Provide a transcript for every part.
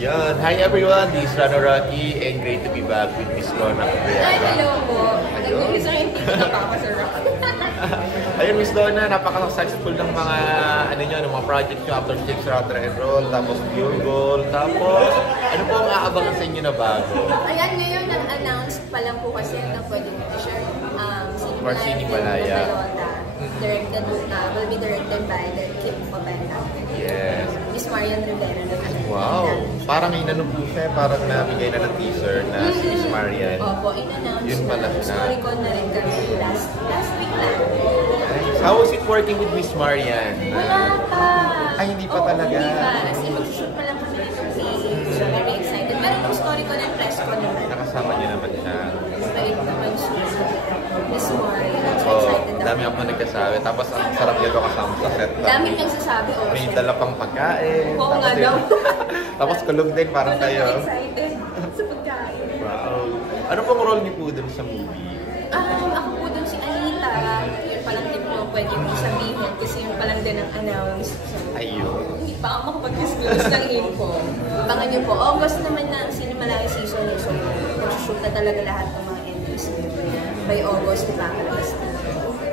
Yun. Hi everyone, this is Rano Rocky and great to be back with Miss Donna. Ay, hello po. Nag-umpisa yung hindi na papasarap. Ayun, Miss Donna, napaka-successful ng mga ng mga project nyo after Chicks Router and Roll, tapos Pure Gold, tapos ano po ang aabangan sa inyo na bago? Ayan, ngayon nag-announce pa lang po kasi na pwede mo i-share Sini Malaya. Directed, will be directed by the Kim Pabenta. Yes. Miss Marian Rivera naman. Wow. Parang inanong po siya, parang nabigay na ng teaser na si Miss Marian. Opo, in-announce Yun pala na. Storycon na rin kami last week lang. How was it working with Miss Marian? Wala pa. Ay, hindi pa talaga. Hindi pa. As in, mag-shoot pa lang kami nito. So, very excited. Pero yung Storycon and Presscon naman. Nakasama niyo naman siya. Bait naman siya. Miss Marian. Dami ako nagkasabi. Tapos ang sarap niya daw kasama sa set. Daming nagsasabi. May dala pang pagkain. Oo nga daw. Tapos kulog din parang tayo. Excited sa pagkain. Wow. Ano pong role niyo po dun sa movie? Ako po dun si Anita. Yun palang din po pwede mo sabihin kasi yun palang din ang announce. Ayun. Hindi pa ako makapag-disclose ng info. Abangan niyo po. August naman na ang Cinemalaya season niyo. So, mag-shoot na talaga lahat ng mga endings. By August, di ba?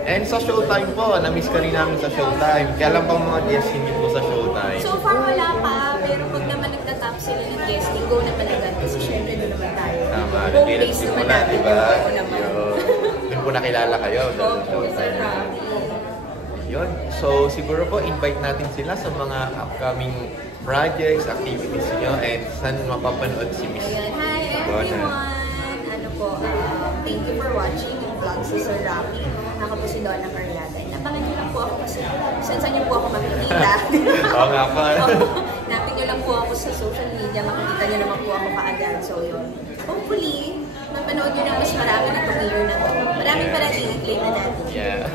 And sa Showtime po, na-miss ka rin namin sa Showtime. Kaya lang pang mga guesting niyo po sa Showtime? So far wala pa, pero pag naman nagtatap sila ng guesting, go naman agad. Kasi syempre doon naman tayo. Tama, home base naman natin. diba? Oo naman. Doon po nakilala kayo. Opo, sa Rocky. Yun. So siguro po, invite natin sila sa mga upcoming projects, activities niyo, and saan mapapanood si Miss Ayan. Hi everyone! Ano po, thank you for watching yung vlog sa Sir Rocky. Ako po si Donna Carlata. Napangan niyo lang po ako kasi saan niyo po ako makikita. Oo nga pa. Napin niyo lang po ako sa social media. Makikita niyo naman po ako kaagad. So yun. Hopefully, mapanood niyo na mas marami nitong year na to. Maraming pala i-claim na natin. Yeah.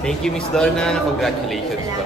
Thank you, Miss Donna. Congratulations po.